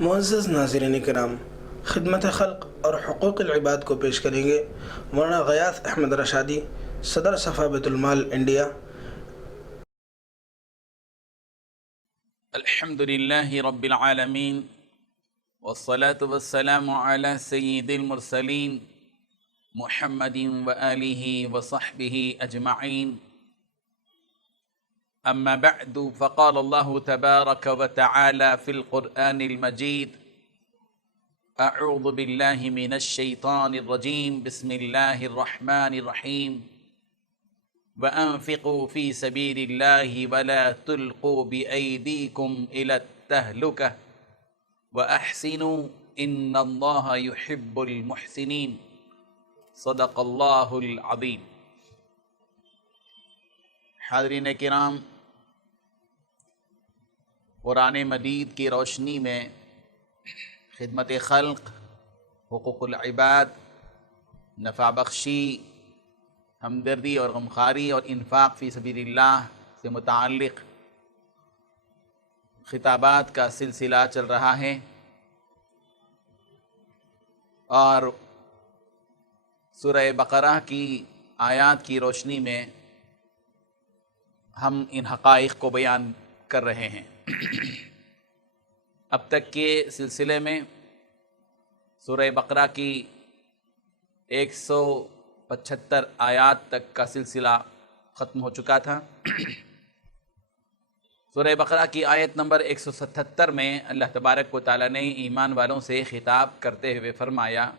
معزز ناظرین کرام، خدمت خلق اور حقوق العباد کو پیش کریں گے مولانا غیاث احمد رشادی، صدر صفا بیت المال انڈیا۔ الحمد لله رب العالمين والصلاة والسلام على سيد المرسلين محمد وآله وصحبه أجمعين. أما بعد، فقال الله تبارك وتعالى في القرآن المجيد: أعوذ بالله من الشيطان الرجيم، بسم الله الرحمن الرحيم. وأنفقوا في سبيل الله ولا تلقوا بأيديكم إلى التهلكة وأحسنوا إن الله يحب المحسنين. صدق اللہ العظیم. حاضرین کرام، قرآن مجید کی روشنی میں خدمت خلق، حقوق العباد، نفع بخشی، ہمدردی اور غمخواری اور انفاق فی سبیل اللہ سے متعلق خطابات کا سلسلہ چل رہا ہے، اور سورہ بقرہ کی آیات کی روشنی میں ہم ان حقائق کو بیان کر رہے ہیں۔ اب تک کے سلسلے میں سورہ بقرہ کی 175 آیات تک کا سلسلہ ختم ہو چکا تھا۔ سورہ بقرہ کی آیت نمبر 177 میں اللہ تبارک و تعالیٰ نے ایمان والوں سے خطاب کرتے ہوئے فرمایا: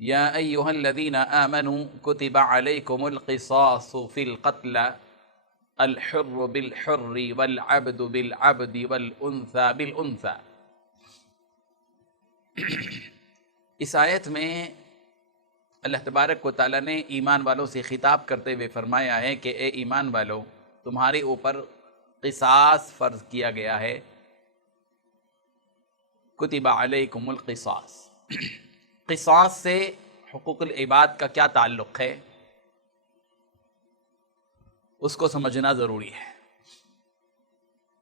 یا ایہا الذین آمنوا کتب علیکم القصاص فی القتل الحر بالحر والعبد بالعبد والانثى بالانثى۔ اس آیت میں اللہ تبارک و تعالیٰ نے ایمان والوں سے خطاب کرتے ہوئے فرمایا ہے کہ اے ایمان والو، تمہارے اوپر قصاص فرض کیا گیا ہے۔ کتب علیکم القصاص، قصاص سے حقوق العباد کا کیا تعلق ہے، اس کو سمجھنا ضروری ہے۔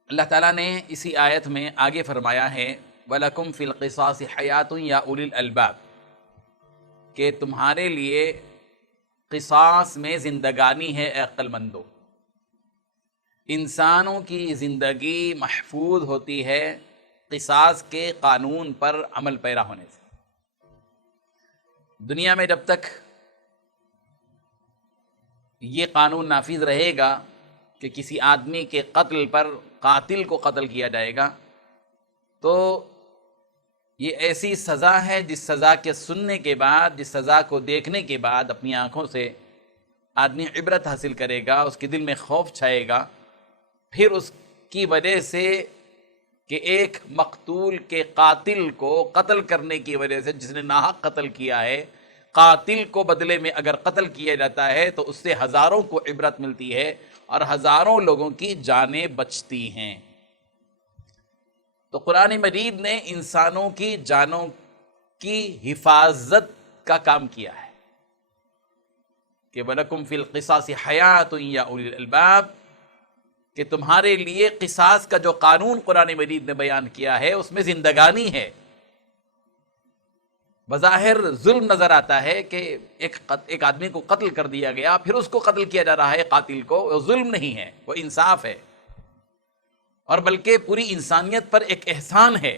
اللہ تعالیٰ نے اسی آیت میں آگے فرمایا ہے: وَلَكُمْ فِي الْقِصَاصِ حَيَاتٌ يَا أُولِي الْأَلْبَابِ، کہ تمہارے لیے قصاص میں زندگانی ہے اے عقل مندو۔ انسانوں کی زندگی محفوظ ہوتی ہے قصاص کے قانون پر عمل پیرا ہونے سے۔ دنیا میں جب تک یہ قانون نافذ رہے گا کہ کسی آدمی کے قتل پر قاتل کو قتل کیا جائے گا، تو یہ ایسی سزا ہے جس سزا کے سننے کے بعد، جس سزا کو دیکھنے کے بعد اپنی آنکھوں سے آدمی عبرت حاصل کرے گا، اس کے دل میں خوف چھائے گا، پھر اس کی وجہ سے کہ ایک مقتول کے قاتل کو قتل کرنے کی وجہ سے، جس نے ناحق قتل کیا ہے، قاتل کو بدلے میں اگر قتل کیا جاتا ہے تو اس سے ہزاروں کو عبرت ملتی ہے اور ہزاروں لوگوں کی جانیں بچتی ہیں۔ تو قرآن مجید نے انسانوں کی جانوں کی حفاظت کا کام کیا ہے کہ وَلَكُمْ فِي الْقِصَاصِ حَيَاتٌ يَا أُولِي الْأَلْبَابِ، کہ تمہارے لیے قصاص کا جو قانون قرآن مجید نے بیان کیا ہے اس میں زندگانی ہے۔ بظاہر ظلم نظر آتا ہے کہ ایک آدمی کو قتل کر دیا گیا، پھر اس کو قتل کیا جا رہا ہے قاتل کو، وہ ظلم نہیں ہے، وہ انصاف ہے، اور بلکہ پوری انسانیت پر ایک احسان ہے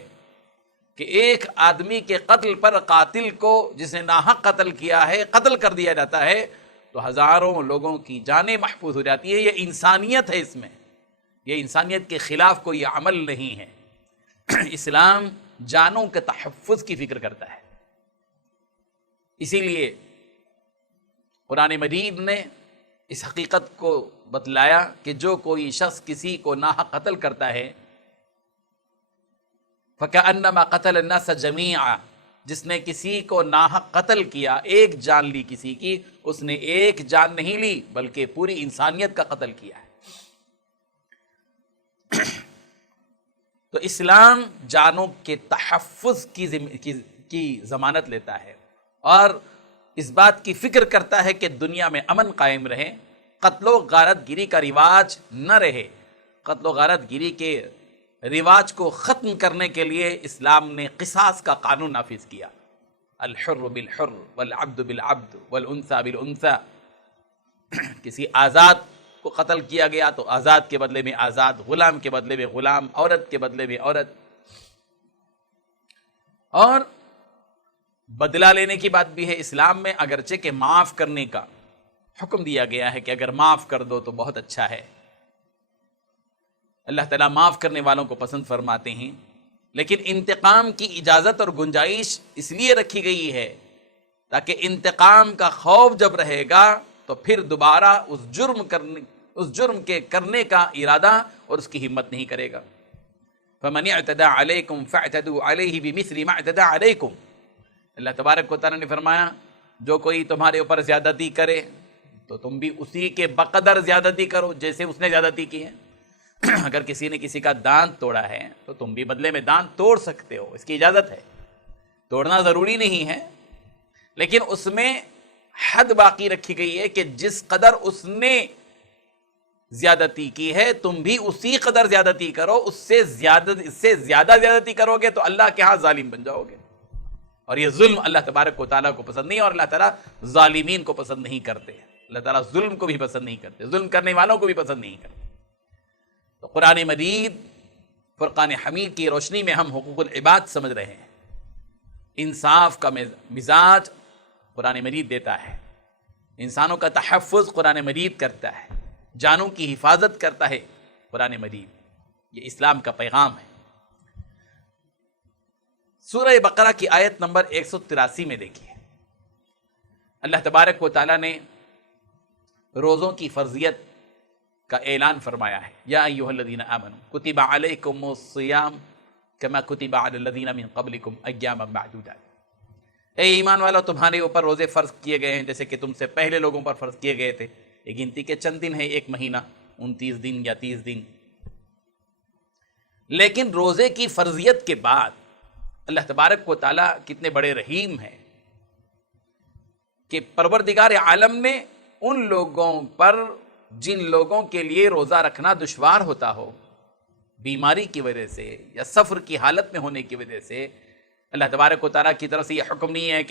کہ ایک آدمی کے قتل پر قاتل کو، جس نے ناحق قتل کیا ہے، قتل کر دیا جاتا ہے تو ہزاروں لوگوں کی جانیں محفوظ ہو جاتی ہے۔ یہ انسانیت ہے، اس میں یہ انسانیت کے خلاف کوئی عمل نہیں ہے۔ اسلام جانوں کے تحفظ کی فکر کرتا ہے، اسی لیے قرآن مجید نے اس حقیقت کو بتلایا کہ جو کوئی شخص کسی کو ناحق قتل کرتا ہے، فَكَأَنَّمَا قَتَلَ النَّاسَ جَمِيعًا، جس نے کسی کو ناحق قتل کیا، ایک جان لی کسی کی، اس نے ایک جان نہیں لی بلکہ پوری انسانیت کا قتل کیا ہے۔ تو اسلام جانوں کے تحفظ کی ضمانت لیتا ہے اور اس بات کی فکر کرتا ہے کہ دنیا میں امن قائم رہے، قتل و غارت گیری کا رواج نہ رہے، قتل و غارت گیری کے رواج کو ختم کرنے کے لیے اسلام نے قصاص کا قانون نافذ کیا، الحر بالحر والعبد بالعبد والانثى بالانثى۔ کسی آزاد کو قتل کیا گیا تو آزاد کے بدلے میں آزاد، غلام کے بدلے میں غلام، عورت کے بدلے میں عورت۔ اور بدلہ لینے کی بات بھی ہے اسلام میں، اگرچہ کہ معاف کرنے کا حکم دیا گیا ہے کہ اگر معاف کر دو تو بہت اچھا ہے، اللہ تعالیٰ معاف کرنے والوں کو پسند فرماتے ہیں، لیکن انتقام کی اجازت اور گنجائش اس لیے رکھی گئی ہے تاکہ انتقام کا خوف جب رہے گا تو پھر دوبارہ اس جرم کے کرنے کا ارادہ اور اس کی ہمت نہیں کرے گا۔ فَمَنِ اعْتَدَى عَلَيْكُمْ فَاعْتَدُوا عَلَيْهِ بِمِثْلِ مَا اعْتَدَى عَلَيْكُمْ۔ اللہ تبارک و تعالیٰ نے فرمایا جو کوئی تمہارے اوپر زیادتی کرے تو تم بھی اسی کے بقدر زیادتی کرو جیسے اس نے زیادتی کی ہے۔ اگر کسی نے کسی کا دانت توڑا ہے تو تم بھی بدلے میں دانت توڑ سکتے ہو، اس کی اجازت ہے، توڑنا ضروری نہیں ہے، لیکن اس میں حد باقی رکھی گئی ہے کہ جس قدر اس نے زیادتی کی ہے تم بھی اسی قدر زیادتی کرو، اس سے زیادہ زیادتی کرو گے تو اللہ کے ہاں ظالم بن جاؤ گے، اور یہ ظلم اللہ تبارک و تعالیٰ کو پسند نہیں، اور اللہ تعالیٰ ظالمین کو پسند نہیں کرتے، اللہ تعالیٰ ظلم کو بھی پسند نہیں کرتے، ظلم کرنے والوں کو بھی پسند نہیں کرتے۔ تو قرآن مجید فرقان حمید کی روشنی میں ہم حقوق العباد سمجھ رہے ہیں، انصاف کا مزاج قرآن مجید دیتا ہے، انسانوں کا تحفظ قرآن مجید کرتا ہے، جانوں کی حفاظت کرتا ہے قرآن مجید، یہ اسلام کا پیغام ہے۔ سورہ بقرہ کی آیت نمبر 183 میں دیکھیے، اللہ تبارک و تعالیٰ نے روزوں کی فرضیت کا اعلان فرمایا ہے، یا ایھا الذین آمنوا کتب علیکم الصیام کما کتب علی الذین من قبلکم ایاما معدودات۔ اے ایمان والو، تمہارے اوپر روزے فرض کیے گئے ہیں جیسے کہ تم سے پہلے لوگوں پر فرض کیے گئے تھے، یہ گنتی کے چند دن ہیں، ایک مہینہ 29 دن یا 30 دن۔ لیکن روزے کی فرضیت کے بعد اللہ تبارک و تعالیٰ کتنے بڑے رحیم ہیں کہ پروردگار عالم نے ان لوگوں پر جن لوگوں کے لیے روزہ رکھنا دشوار ہوتا ہو، بیماری کی وجہ سے یا سفر کی حالت میں ہونے کی وجہ سے، اللہ تبارک و تعالیٰ کی طرف سے یہ حکم نہیں ہے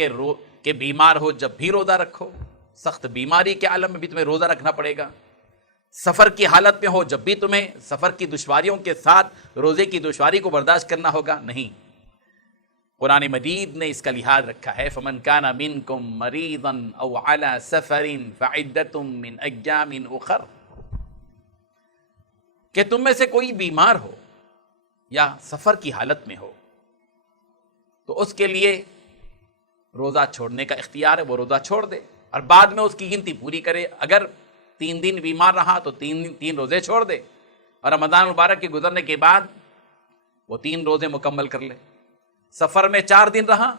کہ بیمار ہو جب بھی روزہ رکھو، سخت بیماری کے عالم میں بھی تمہیں روزہ رکھنا پڑے گا، سفر کی حالت میں ہو جب بھی تمہیں سفر کی دشواریوں کے ساتھ روزے کی دشواری کو برداشت کرنا ہوگا، نہیں۔ قرآن مجید نے اس کا لحاظ رکھا ہے، فَمَنْ كَانَ مِنْكُمْ مَرِيضًا أَوْ عَلَى سَفَرٍ فَعِدَّةٌ مِّنْ أَيَّامٍ أُخَرَ، کہ تم میں سے کوئی بیمار ہو یا سفر کی حالت میں ہو تو اس کے لیے روزہ چھوڑنے کا اختیار ہے، وہ روزہ چھوڑ دے اور بعد میں اس کی گنتی پوری کرے۔ اگر 3 دن بیمار رہا تو 3 روزے چھوڑ دے، اور رمضان مبارک کے گزرنے کے بعد وہ 3 روزے مکمل کر لے۔ سفر میں 4 دن رہا،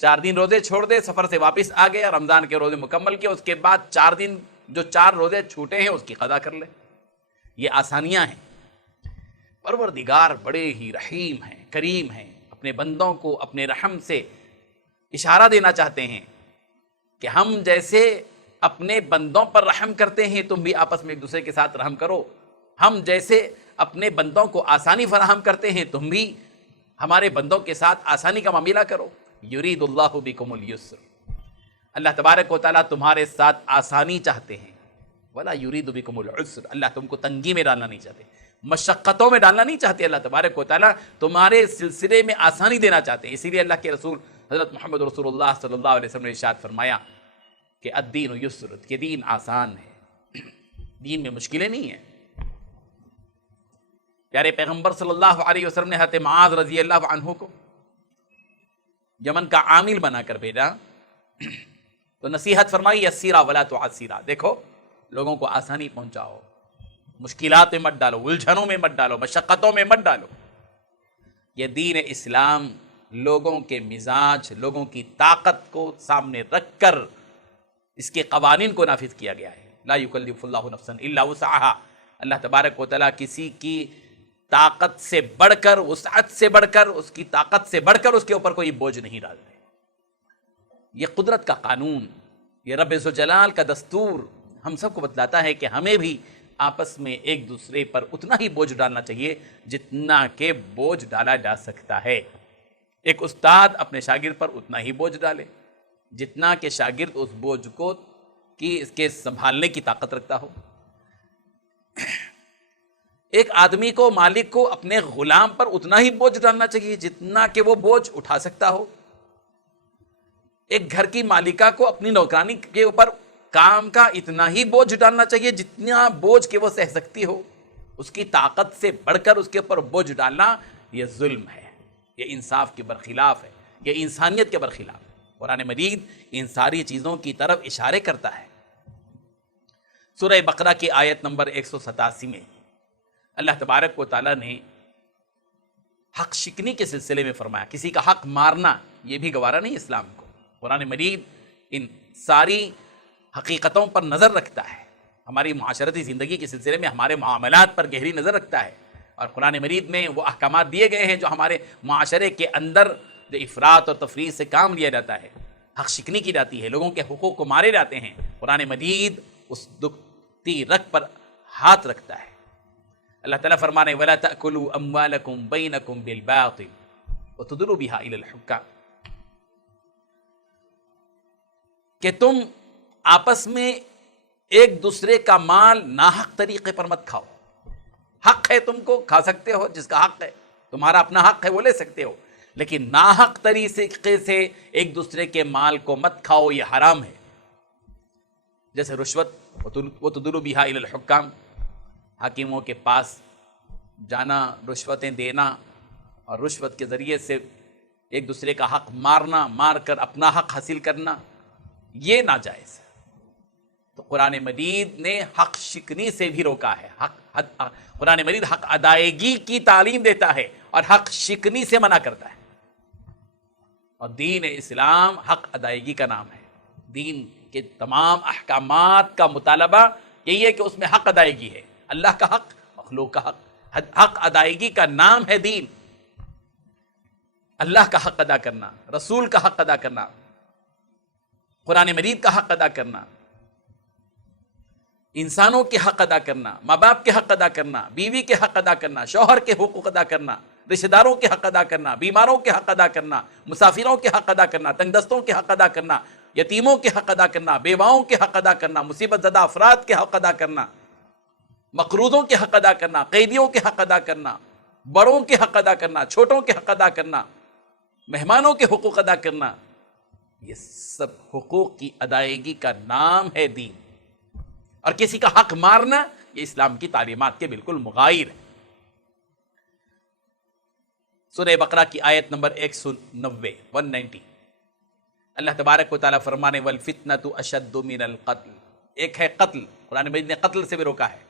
4 دن روزے چھوڑ دے، سفر سے واپس آ گیا، رمضان کے روزے مکمل کیے، اس کے بعد 4 دن جو 4 روزے چھوٹے ہیں اس کی قضا کر لے۔ یہ آسانیاں ہیں۔ پروردگار بڑے ہی رحیم ہیں، کریم ہیں، اپنے بندوں کو اپنے رحم سے اشارہ دینا چاہتے ہیں کہ ہم جیسے اپنے بندوں پر رحم کرتے ہیں تم بھی آپس میں ایک دوسرے کے ساتھ رحم کرو، ہم جیسے اپنے بندوں کو آسانی فراہم کرتے ہیں تم بھی ہمارے بندوں کے ساتھ آسانی کا معاملہ کرو۔ یرید اللہ بکم اليسر، اللہ تبارک و تعالیٰ تمہارے ساتھ آسانی چاہتے ہیں، ولا یرید بکم العسر، اللہ تم کو تنگی میں ڈالنا نہیں چاہتے، مشقتوں میں ڈالنا نہیں چاہتے، اللہ تبارک و تعالیٰ تمہارے سلسلے میں آسانی دینا چاہتے ہیں۔ اسی لیے اللہ کے رسول حضرت محمد رسول اللہ صلی اللہ علیہ وسلم نے ارشاد فرمایا کہ الدین یسر، کہ دین آسان ہے، دین میں مشکلیں نہیں ہیں۔ پیارے پیغمبر صلی اللہ علیہ وسلم نے حضرت معاذ رضی اللہ عنہ کو یمن کا عامل بنا کر بھیجا تو نصیحت فرمائی، یسیرا ولا تعسیرا، دیکھو لوگوں کو آسانی پہنچاؤ، مشکلات میں مت ڈالو، الجھنوں میں مت ڈالو، مشقتوں میں مت ڈالو۔ یہ دین اسلام لوگوں کے مزاج، لوگوں کی طاقت کو سامنے رکھ کر اس کے قوانین کو نافذ کیا گیا ہے۔ لا یکلف اللہ نفسا الا وسعها، اللہ تبارک و تعالیٰ کسی کی طاقت سے بڑھ کر، وسعت سے بڑھ کر، اس کی طاقت سے بڑھ کر اس کے اوپر کوئی بوجھ نہیں ڈالتے۔ یہ قدرت کا قانون، یہ رب ذوالجلال کا دستور ہم سب کو بتلاتا ہے کہ ہمیں بھی آپس میں ایک دوسرے پر اتنا ہی بوجھ ڈالنا چاہیے جتنا کہ بوجھ ڈالا جا سکتا ہے۔ ایک استاد اپنے شاگرد پر اتنا ہی بوجھ ڈالے جتنا کہ شاگرد اس بوجھ کو اس کے سنبھالنے کی طاقت رکھتا ہو۔ ایک آدمی کو، مالک کو اپنے غلام پر اتنا ہی بوجھ ڈالنا چاہیے جتنا کہ وہ بوجھ اٹھا سکتا ہو۔ ایک گھر کی مالکہ کو اپنی نوکرانی کے اوپر کام کا اتنا ہی بوجھ ڈالنا چاہیے جتنا بوجھ کہ وہ سہ سکتی ہو۔ اس کی طاقت سے بڑھ کر اس کے اوپر بوجھ ڈالنا یہ ظلم ہے، یہ انصاف کے برخلاف ہے، یہ انسانیت کے برخلاف ہے۔ قرآن مجید ان ساری چیزوں کی طرف اشارے کرتا ہے۔ سورہ بقرہ کی آیت نمبر 187 میں اللہ تبارک و تعالیٰ نے حق شکنی کے سلسلے میں فرمایا، کسی کا حق مارنا یہ بھی گوارا نہیں اسلام کو۔ قرآن مجید ان ساری حقیقتوں پر نظر رکھتا ہے، ہماری معاشرتی زندگی کے سلسلے میں ہمارے معاملات پر گہری نظر رکھتا ہے، اور قرآن مجید میں وہ احکامات دیے گئے ہیں جو ہمارے معاشرے کے اندر جو افراط اور تفریط سے کام لیا جاتا ہے، حق شکنی کی جاتی ہے، لوگوں کے حقوق کو مارے جاتے ہیں۔ قرآن مجید اس دکھتی رگ پر ہاتھ رکھتا ہے۔ اللہ تعالیٰ فرمانے وَلَا تَأْكُلُوا أَمْوَالَكُمْ بَيْنَكُمْ بِالْبَاطِلِ وَتُدْلُوا بِهَا إِلَى الْحُكَّامِ، کہ تم آپس میں ایک دوسرے کا مال ناحق طریقے پر مت کھاؤ۔ حق ہے تم کو کھا سکتے ہو، جس کا حق ہے تمہارا اپنا حق ہے وہ لے سکتے ہو، لیکن ناحق طریقے سے ایک دوسرے کے مال کو مت کھاؤ، یہ حرام ہے۔ جیسے رشوت، وَتُدْلُوا بِهَا إِلَى الْحُكَّامِ، حاکموں کے پاس جانا، رشوتیں دینا اور رشوت کے ذریعے سے ایک دوسرے کا حق مارنا، مار کر اپنا حق حاصل کرنا، یہ ناجائز ہے۔ تو قرآن مجید نے حق شکنی سے بھی روکا ہے۔ قرآن مجید حق ادائیگی کی تعلیم دیتا ہے اور حق شکنی سے منع کرتا ہے، اور دین اسلام حق ادائیگی کا نام ہے۔ دین کے تمام احکامات کا مطالبہ یہی ہے کہ اس میں حق ادائیگی ہے، اللہ کا حق، مخلوق کا حق۔ حق ادائیگی کا نام ہے دین، اللہ کا حق ادا کرنا، رسول کا حق ادا کرنا، قرآن مجید کا حق ادا کرنا، انسانوں کے حق ادا کرنا، ماں باپ کے حق ادا کرنا، بیوی کے حق ادا کرنا، شوہر کے حقوق ادا کرنا، رشتہ داروں کے حق ادا کرنا، بیماروں کے حق ادا کرنا، مسافروں کے حق ادا کرنا، تنگ دستوں کے حق ادا کرنا، یتیموں کے حق ادا کرنا، بیواؤں کے حق ادا کرنا، مصیبت زدہ افراد کے حق ادا کرنا، مقروضوں کے حق ادا کرنا، قیدیوں کے حق ادا کرنا، بڑوں کے حق ادا کرنا، چھوٹوں کے حق ادا کرنا، مہمانوں کے حقوق ادا کرنا، یہ سب حقوق کی ادائیگی کا نام ہے دین۔ اور کسی کا حق مارنا یہ اسلام کی تعلیمات کے بالکل مغایر ہے۔ سورہ بقرہ کی آیت نمبر 190 اللہ تبارک و تعالیٰ فرمانے وَالْفِتْنَةُ أَشَدُّ مِنَ الْقَتْلِ، ایک ہے قتل، قرآن مجید نے قتل سے بھی روکا ہے۔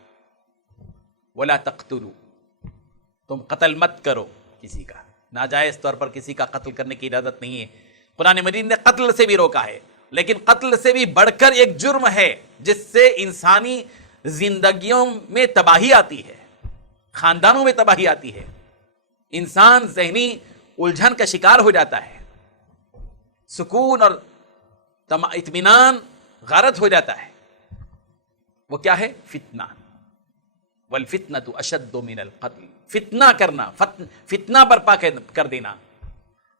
وَلَا تَقْتُلُوا، تم قتل مت کرو کسی کا، ناجائز طور پر کسی کا قتل کرنے کی اجازت نہیں ہے۔ قرآن مجید نے قتل سے بھی روکا ہے، لیکن قتل سے بھی بڑھ کر ایک جرم ہے جس سے انسانی زندگیوں میں تباہی آتی ہے، خاندانوں میں تباہی آتی ہے، انسان ذہنی الجھن کا شکار ہو جاتا ہے، سکون اور اطمینان غارت ہو جاتا ہے۔ وہ کیا ہے؟ فتنہ۔ وَالْفِتْنَةُ أَشَدُّ مِنَ الْقَتْلِ، فتنہ کرنا، فتنہ برپا کر دینا،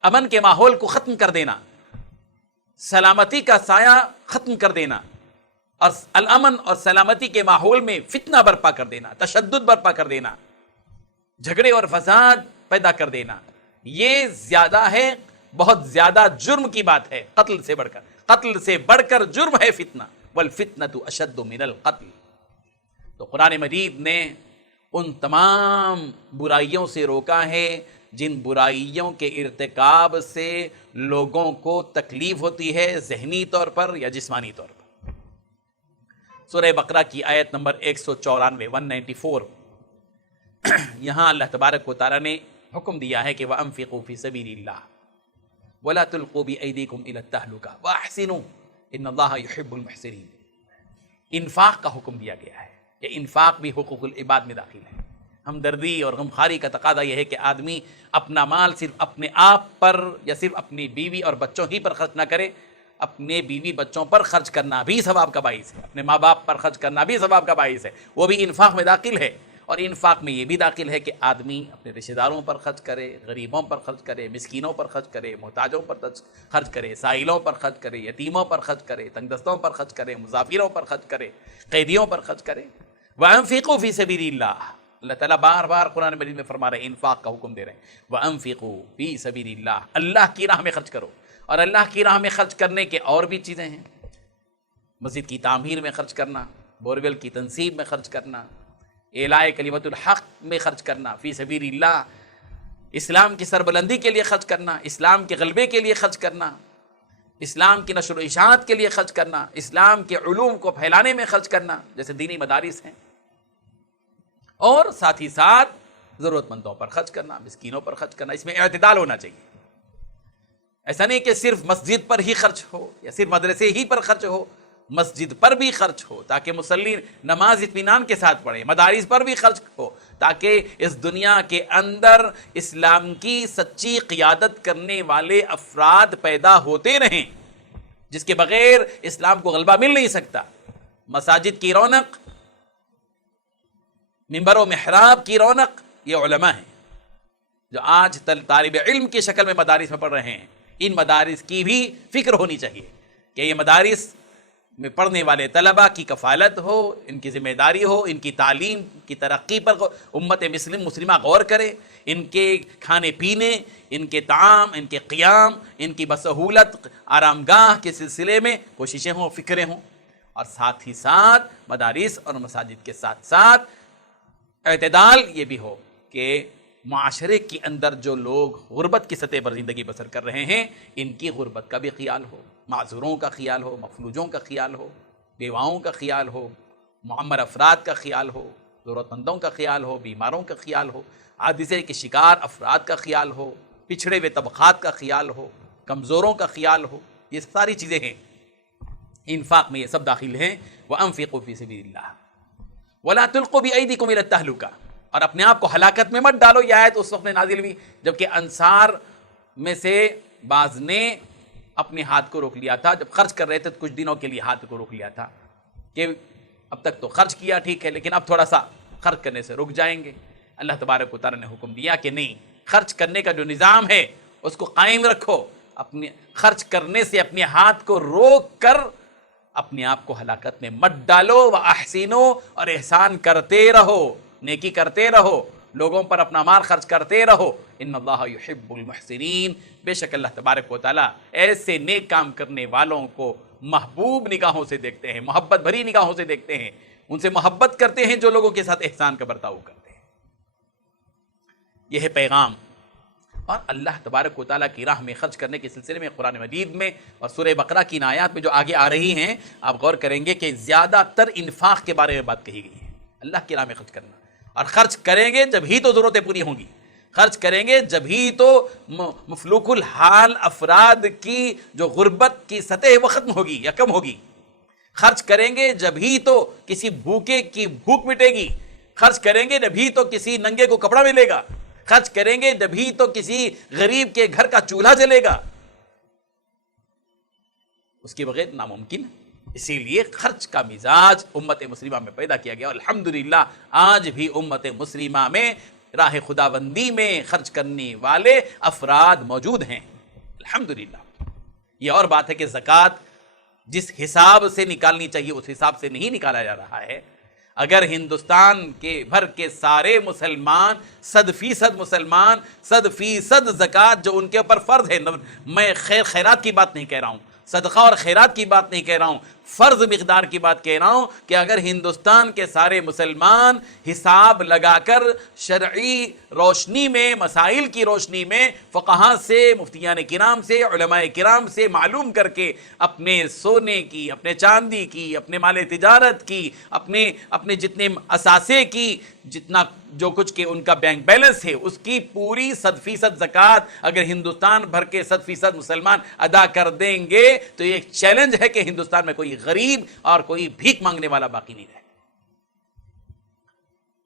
امن کے ماحول کو ختم کر دینا، سلامتی کا سایہ ختم کر دینا، اور الامن اور سلامتی کے ماحول میں فتنہ برپا کر دینا، تشدد برپا کر دینا، جھگڑے اور فساد پیدا کر دینا، یہ زیادہ ہے، بہت زیادہ جرم کی بات ہے قتل سے بڑھ کر۔ قتل سے بڑھ کر جرم ہے فتنہ، وَالْفِتْنَةُ أَشَدُّ مِنَ الْقَتْلِ۔ تو قرآن مجید نے ان تمام برائیوں سے روکا ہے جن برائیوں کے ارتکاب سے لوگوں کو تکلیف ہوتی ہے، ذہنی طور پر یا جسمانی طور پر۔ سورہ بقرہ کی آیت نمبر 194 یہاں اللہ تبارک و تعالیٰ نے حکم دیا ہے کہ وَأَنفِقُوا فِي سَبِيلِ اللَّهِ وَلَا تُلْقُوا بِأَيْدِيكُمْ إِلَى التَّهْلُكَةِ وَأَحْسِنُوا إِنَّ اللَّهَ يُحِبُّ الْمُحْسِنِينَ۔ انفاق کا حکم دیا گیا ہے، یہ انفاق بھی حقوق العباد میں داخل ہے۔ ہمدردی اور غمخواری کا تقاضا یہ ہے کہ آدمی اپنا مال صرف اپنے آپ پر یا صرف اپنی بیوی اور بچوں ہی پر خرچ نہ کرے، اپنے بیوی بچوں پر خرچ کرنا بھی ثواب کا باعث ہے، اپنے ماں باپ پر خرچ کرنا بھی ثواب کا باعث ہے، وہ بھی انفاق میں داخل ہے۔ اور انفاق میں یہ بھی داخل ہے کہ آدمی اپنے رشتہ داروں پر خرچ کرے، غریبوں پر خرچ کرے، مسکینوں پر خرچ کرے، محتاجوں پر خرچ کرے، سائلوں پر خرچ کرے، یتیموں پر خرچ کرے، تنگ دستوں پر خرچ کرے، مسافروں پر خرچ کرے، قیدیوں پر خرچ کرے۔ وَأَنفِقُوا فِي سَبِيلِ اللَّهِ، اللہ تعالیٰ بار بار قرآن مجید میں فرما رہے ہیں، انفاق کا حکم دے رہے ہیں۔ وَأَنفِقُوا فِي سَبِيلِ اللَّهِ، اللہ کی راہ میں خرچ کرو۔ اور اللہ کی راہ میں خرچ کرنے کے اور بھی چیزیں ہیں، مسجد کی تعمیر میں خرچ کرنا، بورویل کی تنصیب میں خرچ کرنا، اعلاء کلمت الحق میں خرچ کرنا، فی سبیل اللہ، اسلام کی سربلندی کے لیے خرچ کرنا، اسلام کے غلبے کے لیے خرچ کرنا، اسلام کی نشر و اشاعت کے لیے خرچ کرنا، اسلام کے علوم کو پھیلانے میں خرچ کرنا، جیسے دینی مدارس ہیں، اور ساتھ ہی ساتھ ضرورت مندوں پر خرچ کرنا، مسکینوں پر خرچ کرنا۔ اس میں اعتدال ہونا چاہیے، ایسا نہیں کہ صرف مسجد پر ہی خرچ ہو یا صرف مدرسے ہی پر خرچ ہو، مسجد پر بھی خرچ ہو تاکہ مصلی نماز اطمینان کے ساتھ پڑھیں، مدارس پر بھی خرچ ہو تاکہ اس دنیا کے اندر اسلام کی سچی قیادت کرنے والے افراد پیدا ہوتے رہیں، جس کے بغیر اسلام کو غلبہ مل نہیں سکتا۔ مساجد کی رونق، منبر و محراب کی رونق یہ علماء ہیں، جو آج طالب علم کی شکل میں مدارس میں پڑھ رہے ہیں۔ ان مدارس کی بھی فکر ہونی چاہیے کہ یہ مدارس میں پڑھنے والے طلباء کی کفالت ہو، ان کی ذمہ داری ہو، ان کی تعلیم کی ترقی پر امت مسلمہ غور کرے، ان کے کھانے پینے، ان کے طعام، ان کے قیام، ان کی بسہولت آرام گاہ کے سلسلے میں کوششیں ہوں، فکریں ہوں، اور ساتھ ہی ساتھ مدارس اور مساجد کے ساتھ ساتھ اعتدال یہ بھی ہو کہ معاشرے کے اندر جو لوگ غربت کی سطح پر زندگی بسر کر رہے ہیں، ان کی غربت کا بھی خیال ہو، معذوروں کا خیال ہو، مفلوجوں کا خیال ہو، بیواؤں کا خیال ہو، معمر افراد کا خیال ہو، ضرورت مندوں کا خیال ہو، بیماروں کا خیال ہو، حادثے کے شکار افراد کا خیال ہو، پچھڑے ہوئے طبقات کا خیال ہو، کمزوروں کا خیال ہو۔ یہ ساری چیزیں ہیں، انفاق میں یہ سب داخل ہیں۔ وَأَنفِقُوا فِي سَبِيلِ اللَّهِ وَلَا تُلْقُوا بِأَيْدِيكُمْ إِلَى التَّهْلُكَةِ، اور اپنے آپ کو ہلاکت میں مت ڈالو۔ یہ آیت اس وقت میں نازل ہوئی جبکہ انصار میں سے بعض نے اپنے ہاتھ کو روک لیا تھا، جب خرچ کر رہے تھے تو کچھ دنوں کے لیے ہاتھ کو روک لیا تھا کہ اب تک تو خرچ کیا ٹھیک ہے، لیکن اب تھوڑا سا خرچ کرنے سے رک جائیں گے۔ اللہ تبارک و تعالیٰ نے حکم دیا کہ نہیں، خرچ کرنے کا جو نظام ہے اس کو قائم رکھو، اپنے خرچ کرنے سے اپنے ہاتھ کو روک کر اپنے آپ کو ہلاکت میں مت ڈالو۔ وَأَحْسِنُوا، اور احسان کرتے رہو، نیکی کرتے رہو، لوگوں پر اپنا مال خرچ کرتے رہو۔ ان اللہ یحب المحسنین، بے شک اللہ تبارک و تعالیٰ ایسے نیک کام کرنے والوں کو محبوب نگاہوں سے دیکھتے ہیں، محبت بھری نگاہوں سے دیکھتے ہیں، ان سے محبت کرتے ہیں جو لوگوں کے ساتھ احسان کا برتاؤ کرتے ہیں۔ یہ ہے پیغام۔ اور اللہ تبارک و تعالیٰ کی راہ میں خرچ کرنے کے سلسلے میں قرآن مجید میں اور سورہ بقرہ کی ان آیات میں جو آگے آ رہی ہیں، آپ غور کریں گے کہ زیادہ تر انفاق کے بارے میں بات کہی گئی ہے، اللہ کی راہ میں خرچ کرنا۔ اور خرچ کریں گے جب ہی تو ضرورتیں پوری ہوں گی، خرچ کریں گے جب ہی تو مفلوک الحال افراد کی جو غربت کی سطح وہ ختم ہوگی یا کم ہوگی، خرچ کریں گے جب ہی تو کسی بھوکے کی بھوک مٹے گی، خرچ کریں گے جب ہی تو کسی ننگے کو کپڑا ملے گا، خرچ کریں گے جب ہی تو کسی غریب کے گھر کا چولہا جلے گا، اس کے بغیر ناممکن ہے۔ اسی لیے خرچ کا مزاج امت مسلمہ میں پیدا کیا گیا، اور الحمدللہ آج بھی امت مسلمہ میں راہ خداوندی میں خرچ کرنے والے افراد موجود ہیں، الحمدللہ۔ یہ اور بات ہے کہ زکوٰۃ جس حساب سے نکالنی چاہیے اس حساب سے نہیں نکالا جا رہا ہے۔ اگر ہندوستان کے بھر کے سارے مسلمان 100% مسلمان 100% زکوٰۃ جو ان کے اوپر فرض ہے، میں خیرات کی بات نہیں کہہ رہا ہوں، صدقہ اور خیرات کی بات نہیں کہہ رہا ہوں، فرض مقدار کی بات کہہ رہا ہوں کہ اگر ہندوستان کے سارے مسلمان حساب لگا کر شرعی روشنی میں، مسائل کی روشنی میں، فقہاء سے، مفتیان کرام سے، علماء کرام سے معلوم کر کے اپنے سونے کی، اپنے چاندی کی، اپنے مال تجارت کی، اپنے جتنے اثاثے کی، جتنا جو کچھ کہ ان کا بینک بیلنس ہے، اس کی پوری 100% زکوٰۃ اگر ہندوستان بھر کے 100% مسلمان ادا کر دیں گے تو یہ ایک چیلنج ہے کہ ہندوستان میں کوئی غریب اور کوئی بھیک مانگنے والا باقی نہیں رہے۔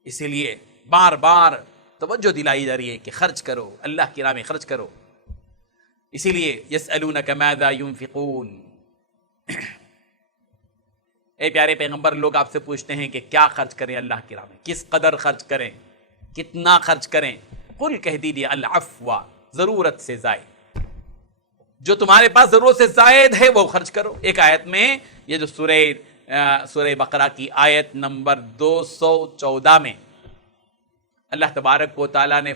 اسی لیے بار بار توجہ دلائی جا رہی ہے کہ خرچ کرو، اللہ کی راہ میں خرچ کرو۔ اسی لیے یسألونک ماذا ينفقون، اے پیارے پیغمبر، لوگ آپ سے پوچھتے ہیں کہ کیا خرچ کریں اللہ کی راہ میں، کس قدر خرچ کریں، کتنا خرچ کریں؟ قل کہہ دیجیے العفو، ضرورت سے زائد، جو تمہارے پاس ضرورت سے زائد ہے وہ خرچ کرو۔ ایک آیت میں، یہ جو سورہ بقرہ کی آیت نمبر 214 میں اللہ تبارک و تعالیٰ نے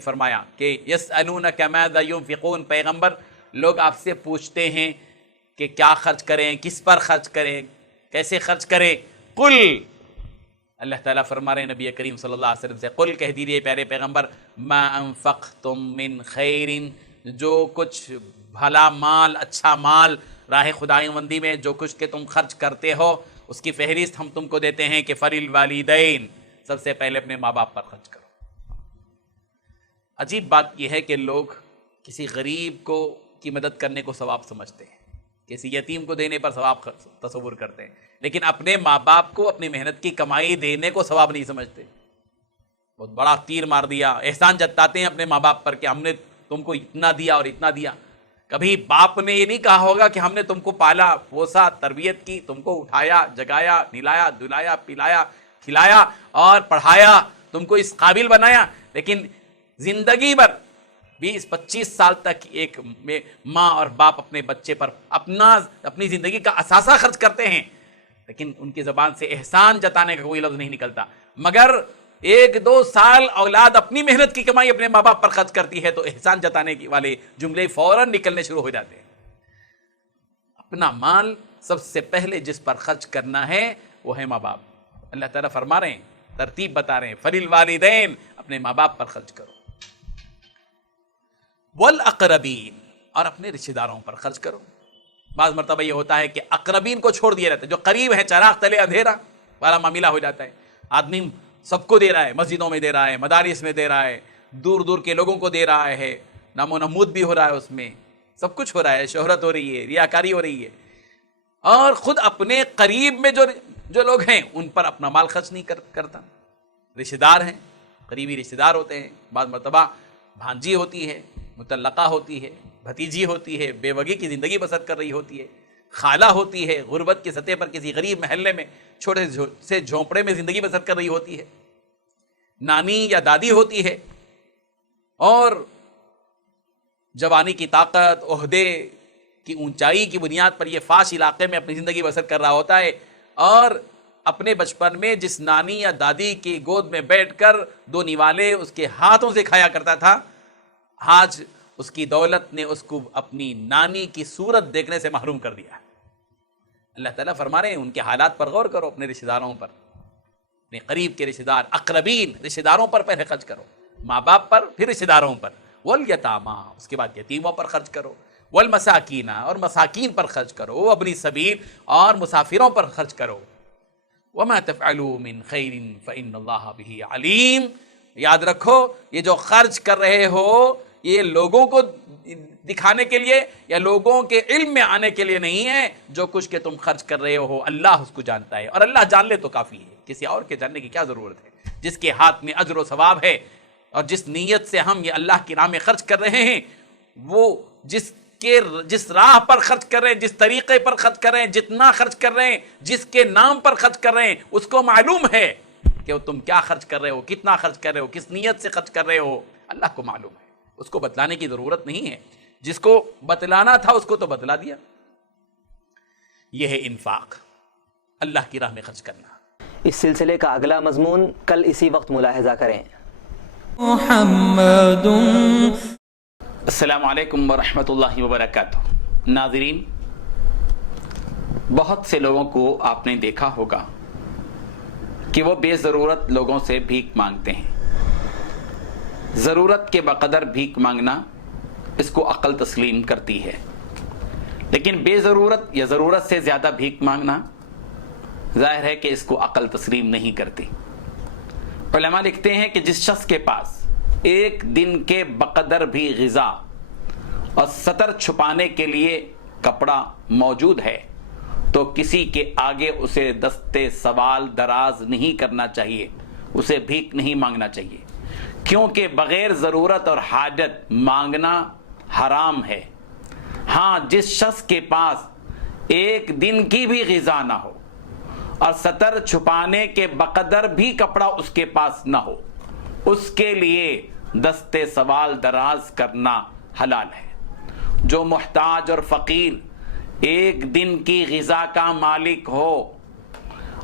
فرمایا کہ یسألونک ماذا ينفقون، پیغمبر لوگ آپ سے پوچھتے ہیں کہ کیا خرچ کریں، کس پر خرچ کریں، کیسے خرچ کریں؟ قل، اللہ تعالیٰ فرما رہے ہیں نبی کریم صلی اللہ علیہ وسلم سے، قل کہہ دیجیے پیارے پیغمبر، ما انفقتم من خیر، جو کچھ بھلا مال، اچھا مال راہ خداوندی میں جو کچھ کہ تم خرچ کرتے ہو، اس کی فہرست ہم تم کو دیتے ہیں کہ فللوالدین، سب سے پہلے اپنے ماں باپ پر خرچ کرو۔ عجیب بات یہ ہے کہ لوگ کسی غریب کی مدد کرنے کو ثواب سمجھتے ہیں، کسی یتیم کو دینے پر ثواب تصور کرتے ہیں، لیکن اپنے ماں باپ کو اپنی محنت کی کمائی دینے کو ثواب نہیں سمجھتے۔ بہت بڑا تیر مار دیا، احسان جتاتے ہیں اپنے ماں باپ پر کہ ہم نے تم کو اتنا دیا اور اتنا دیا۔ کبھی باپ نے یہ نہیں کہا ہوگا کہ ہم نے تم کو پالا پوسا، تربیت کی، تم کو اٹھایا، جگایا، نلایا، دلایا، پلایا، کھلایا اور پڑھایا، تم کو اس قابل بنایا، لیکن زندگی بھر 20-25 سال تک ایک ماں اور باپ اپنے بچے پر اپنی زندگی کا اثاثہ خرچ کرتے ہیں، لیکن ان کی زبان سے احسان جتانے کا کوئی لفظ نہیں نکلتا۔ مگر 1-2 سال اولاد اپنی محنت کی کمائی اپنے ماں باپ پر خرچ کرتی ہے تو احسان جتانے والے جملے فوراً نکلنے شروع ہو جاتے ہیں۔ اپنا مال سب سے پہلے جس پر خرچ کرنا ہے وہ ہے ماں باپ۔ اللہ تعالیٰ فرما رہے ہیں، ترتیب بتا رہے ہیں، فللوالدین، اپنے ماں باپ پر خرچ کرو، والاقربین، اور اپنے رشتہ داروں پر خرچ کرو۔ بعض مرتبہ یہ ہوتا ہے کہ اقربین کو چھوڑ دیا جاتا ہے، جو قریب ہے، چراغ تلے اندھیرا والا معاملہ ہو جاتا ہے۔ آدمی سب کو دے رہا ہے، مسجدوں میں دے رہا ہے، مدارس میں دے رہا ہے، دور دور کے لوگوں کو دے رہا ہے، نام و نمود بھی ہو رہا ہے، اس میں سب کچھ ہو رہا ہے، شہرت ہو رہی ہے، ریاکاری ہو رہی ہے، اور خود اپنے قریب میں جو لوگ ہیں ان پر اپنا مال خرچ نہیں کرتا۔ رشتہ دار ہیں، قریبی رشتہ دار ہوتے ہیں، بعض مرتبہ بھانجی ہوتی ہے، مطلقہ ہوتی ہے، بھتیجی ہوتی ہے، بے وگی کی زندگی بسر کر رہی ہوتی ہے، خالہ ہوتی ہے، غربت کی سطح پر کسی غریب محلے میں چھوٹے سے جھونپڑے میں زندگی بسر کر رہی ہوتی ہے، نانی یا دادی ہوتی ہے، اور جوانی کی طاقت، عہدے کی اونچائی کی بنیاد پر یہ فاش علاقے میں اپنی زندگی بسر کر رہا ہوتا ہے، اور اپنے بچپن میں جس نانی یا دادی کی گود میں بیٹھ کر 2 نوالے اس کے ہاتھوں سے کھایا کرتا تھا، آج اس کی دولت نے اس کو اپنی نانی کی صورت دیکھنے سے محروم کر دیا۔ اللہ تعالیٰ فرما رہے ہیں ان کے حالات پر غور کرو، اپنے رشتہ داروں پر، اپنے قریب کے رشتہ دار، اقربین رشتہ داروں پر پہلے خرچ کرو، ماں باپ پر، پھر رشتہ داروں پر، والیتاما، اس کے بعد یتیموں پر خرچ کرو، والمساکین، اور مساکین پر خرچ کرو، وابن السبیل، اور مسافروں پر خرچ کرو، وما تفعلوا من خیر فإن اللہ بہ علیم۔ یاد رکھو یہ جو خرچ کر رہے ہو یہ لوگوں کو دکھانے کے لیے یا لوگوں کے علم میں آنے کے لیے نہیں ہے، جو کچھ کہ تم خرچ کر رہے ہو اللہ اس کو جانتا ہے، اور اللہ جان لے تو کافی ہے، کسی اور کے جاننے کی کیا ضرورت ہے۔ جس کے ہاتھ میں اجر و ثواب ہے اور جس نیت سے ہم یہ اللہ کی راہ میں خرچ کر رہے ہیں، وہ جس راہ پر خرچ کر رہے ہیں، جس طریقے پر خرچ کر رہے ہیں، جتنا خرچ کر رہے ہیں، جس کے نام پر خرچ کر رہے ہیں، اس کو معلوم ہے کہ تم کیا خرچ کر رہے ہو، کتنا خرچ کر رہے ہو، کس نیت سے خرچ کر رہے ہو، اللہ کو معلوم ہے، اس کو بتلانے کی ضرورت نہیں ہے، جس کو بتلانا تھا اس کو تو بتلا دیا۔ یہ ہے انفاق، اللہ کی راہ میں خرچ کرنا۔ اس سلسلے کا اگلا مضمون کل اسی وقت ملاحظہ کریں۔ محمد السلام علیکم ورحمۃ اللہ وبرکاتہ۔ ناظرین، بہت سے لوگوں کو آپ نے دیکھا ہوگا کہ وہ بے ضرورت لوگوں سے بھیک مانگتے ہیں۔ ضرورت کے بقدر بھیک مانگنا اس کو عقل تسلیم کرتی ہے، لیکن بے ضرورت یا ضرورت سے زیادہ بھیک مانگنا ظاہر ہے کہ اس کو عقل تسلیم نہیں کرتی۔ علماء لکھتے ہیں کہ جس شخص کے پاس ایک دن کے بقدر بھی غذا اور سطر چھپانے کے لیے کپڑا موجود ہے تو کسی کے آگے اسے دستے سوال دراز نہیں کرنا چاہیے، اسے بھیک نہیں مانگنا چاہیے، کیونکہ بغیر ضرورت اور حاجت مانگنا حرام ہے۔ ہاں، جس شخص کے پاس ایک دن کی بھی غذا نہ ہو اور سطر چھپانے کے بقدر بھی کپڑا اس کے پاس نہ ہو، اس کے لیے دستے سوال دراز کرنا حلال ہے۔ جو محتاج اور فقیر ایک دن کی غذا کا مالک ہو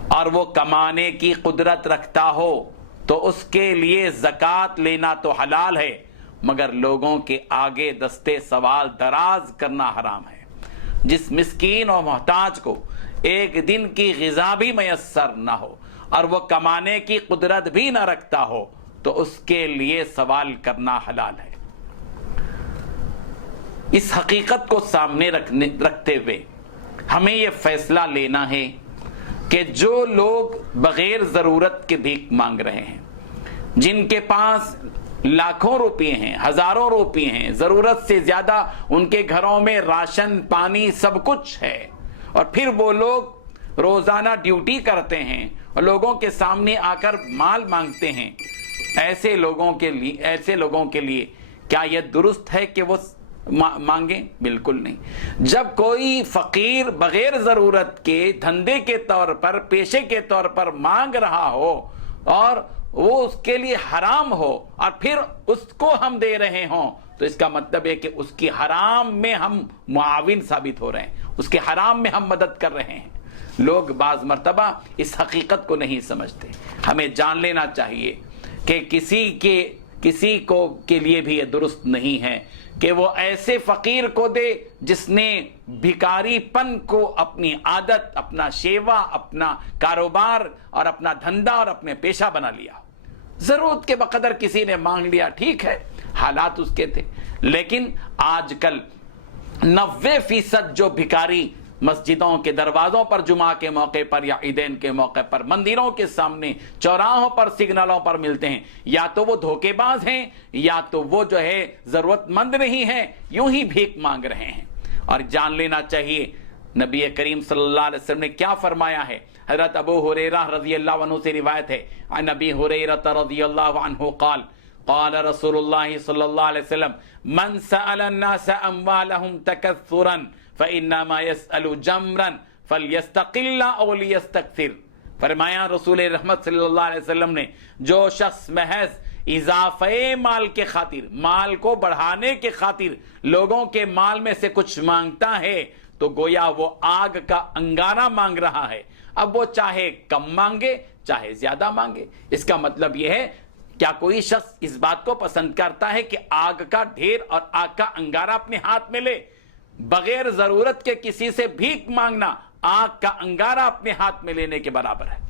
اور وہ کمانے کی قدرت رکھتا ہو تو اس کے لیے زکوٰۃ لینا تو حلال ہے، مگر لوگوں کے آگے دستے سوال دراز کرنا حرام ہے۔ جس مسکین اور محتاج کو ایک دن کی غذا بھی میسر نہ ہو اور وہ کمانے کی قدرت بھی نہ رکھتا ہو تو اس کے لیے سوال کرنا حلال ہے۔ اس حقیقت کو سامنے رکھتے ہوئے ہمیں یہ فیصلہ لینا ہے کہ جو لوگ بغیر ضرورت کے بھیک مانگ رہے ہیں، جن کے پاس لاکھوں روپے ہیں، ہزاروں روپے ہیں، ضرورت سے زیادہ ان کے گھروں میں راشن پانی سب کچھ ہے، اور پھر وہ لوگ روزانہ ڈیوٹی کرتے ہیں اور لوگوں کے سامنے آ کر مال مانگتے ہیں، ایسے لوگوں کے لیے کیا یہ درست ہے کہ وہ مانگیں؟ بالکل نہیں۔ جب کوئی فقیر بغیر ضرورت کے دھندے کے طور پر، پیشے کے طور پر مانگ رہا ہو اور وہ اس کے لیے حرام ہو اور پھر اس کو ہم دے رہے ہوں تو اس کا مطلب ہے کہ اس کی حرام میں ہم معاون ثابت ہو رہے ہیں، اس کے حرام میں ہم مدد کر رہے ہیں۔ لوگ بعض مرتبہ اس حقیقت کو نہیں سمجھتے۔ ہمیں جان لینا چاہیے کہ کسی کو کے لیے بھی یہ درست نہیں ہے کہ وہ ایسے فقیر کو دے جس نے بھکاری پن کو اپنی عادت، اپنا شیوا، اپنا کاروبار اور اپنا دھندا اور اپنے پیشہ بنا لیا۔ ضرورت کے بقدر کسی نے مانگ لیا، ٹھیک ہے، حالات اس کے تھے، لیکن آج کل 90% جو بھکاری مسجدوں کے دروازوں پر جمعہ کے موقع پر یا عیدین کے موقع پر، مندروں کے سامنے، چوراہوں پر، سگنلوں پر ملتے ہیں، یا تو وہ دھوکے باز ہیں یا تو وہ جو ہے ضرورت مند نہیں ہیں، یوں ہی بھیک مانگ رہے ہیں۔ اور جان لینا چاہیے نبی کریم صلی اللہ علیہ وسلم نے کیا فرمایا ہے۔ حضرت ابو ہریرہ رضی اللہ عنہ سے روایت ہے، عن ابی ہریرہ رضی اللہ عنہ قال قال رسول اللہ صلی اللہ علیہ وسلم من سأل الناس اموالهم تکثرا فإنما يسأل جمرا فليستقل أو ليستكثر۔ فرمایا رسول رحمت صلی اللہ علیہ وسلم نے، جو شخص محض اضافے مال کے خاطر، مال کو بڑھانے کے خاطر لوگوں کے مال میں سے کچھ مانگتا ہے تو گویا وہ آگ کا انگارہ مانگ رہا ہے۔ اب وہ چاہے کم مانگے چاہے زیادہ مانگے، اس کا مطلب یہ ہے کیا کوئی شخص اس بات کو پسند کرتا ہے کہ آگ کا ڈھیر اور آگ کا انگارہ اپنے ہاتھ میں لے؟ بغیر ضرورت کے کسی سے بھیک مانگنا آگ کا انگارہ اپنے ہاتھ میں لینے کے برابر ہے۔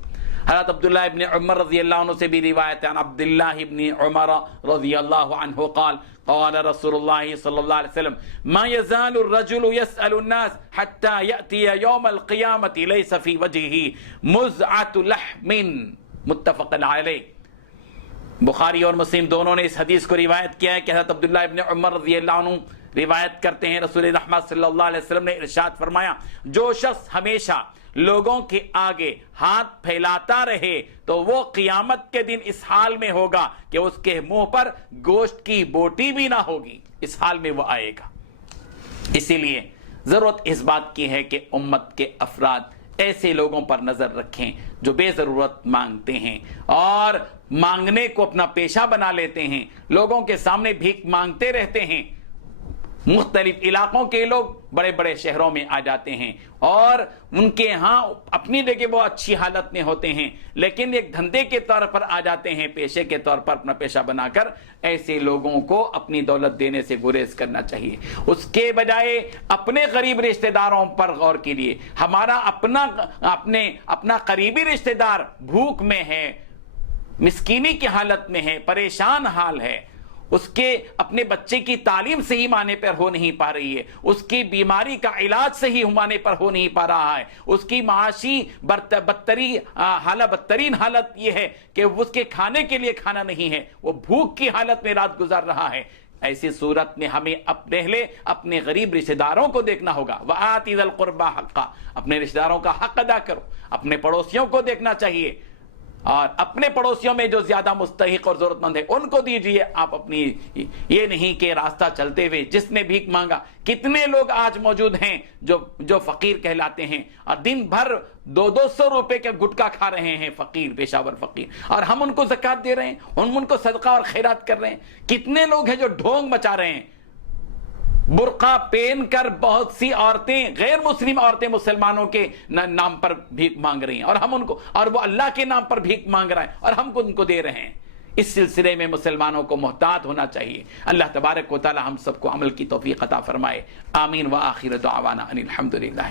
حضرت عبداللہ ابن عمر رضی اللہ عنہ سے بھی روایت ہے، عن عبداللہ ابن عمر رضی اللہ عنہ قال قال رسول اللہ صلی اللہ علیہ وسلم ما يزال الرجل يسأل الناس حتى يأتي يوم القيامة ليس في وجهه مزعة لحم، متفق علیہ۔ بخاری اور مسلم دونوں نے اس حدیث کو روایت کیا ہے کہ حضرت عبداللہ ابن عمر رضی اللہ عنہ روایت کرتے ہیں، رسول رحمت صلی اللہ علیہ وسلم نے ارشاد فرمایا، جو شخص ہمیشہ لوگوں کے آگے ہاتھ پھیلاتا رہے تو وہ قیامت کے دن اس حال میں ہوگا کہ اس کے منہ پر گوشت کی بوٹی بھی نہ ہوگی، اس حال میں وہ آئے گا۔ اسی لیے ضرورت اس بات کی ہے کہ امت کے افراد ایسے لوگوں پر نظر رکھیں جو بے ضرورت مانگتے ہیں اور مانگنے کو اپنا پیشہ بنا لیتے ہیں، لوگوں کے سامنے بھیک مانگتے رہتے ہیں۔ مختلف علاقوں کے لوگ بڑے بڑے شہروں میں آ جاتے ہیں اور ان کے ہاں اپنی جگہ وہ اچھی حالت میں ہوتے ہیں، لیکن ایک دھندے کے طور پر آ جاتے ہیں، پیشے کے طور پر اپنا پیشہ بنا کر ایسے لوگوں کو اپنی دولت دینے سے گریز کرنا چاہیے۔ اس کے بجائے اپنے قریب رشتہ داروں پر غور کیجیے۔ ہمارا اپنا قریبی رشتہ دار بھوک میں ہے، مسکینی کی حالت میں ہے، پریشان حال ہے، اس کے اپنے بچے کی تعلیم صحیح معنی پر ہو نہیں پا رہی ہے، اس کی بیماری کا علاج صحیح معنی پر ہو نہیں پا رہا ہے، اس کی معاشی بدترین حالت یہ ہے کہ اس کے کھانے کے لیے کھانا نہیں ہے، وہ بھوک کی حالت میں رات گزار رہا ہے۔ ایسی صورت میں ہمیں اپنے غریب رشتہ داروں کو دیکھنا ہوگا۔ وَآتِ ذَا الْقُرْبَى حَقَّهُ، اپنے رشتہ داروں کا حق ادا کرو۔ اپنے پڑوسیوں کو دیکھنا چاہیے، اور اپنے پڑوسیوں میں جو زیادہ مستحق اور ضرورت مند ہے ان کو دیجئے. آپ اپنی یہ نہیں کہ راستہ چلتے ہوئے جس نے بھیک مانگا. کتنے لوگ آج موجود ہیں جو فقیر کہلاتے ہیں اور دن بھر 200 روپے کے گٹکا کھا رہے ہیں, فقیر, پیشہ ور فقیر, اور ہم ان کو زکوٰۃ دے رہے ہیں, ہم ان کو صدقہ اور خیرات کر رہے ہیں. کتنے لوگ ہیں جو ڈھونگ مچا رہے ہیں, برقع پہن کر بہت سی عورتیں, غیر مسلم عورتیں مسلمانوں کے نام پر بھیک مانگ رہی ہیں, اور ہم ان کو, اور وہ اللہ کے نام پر بھیک مانگ رہا ہے اور ہم ان کو دے رہے ہیں. اس سلسلے میں مسلمانوں کو محتاط ہونا چاہیے. اللہ تبارک و تعالی ہم سب کو عمل کی توفیق عطا فرمائے. آمین. وآخر دعوانا ان الحمدللہ.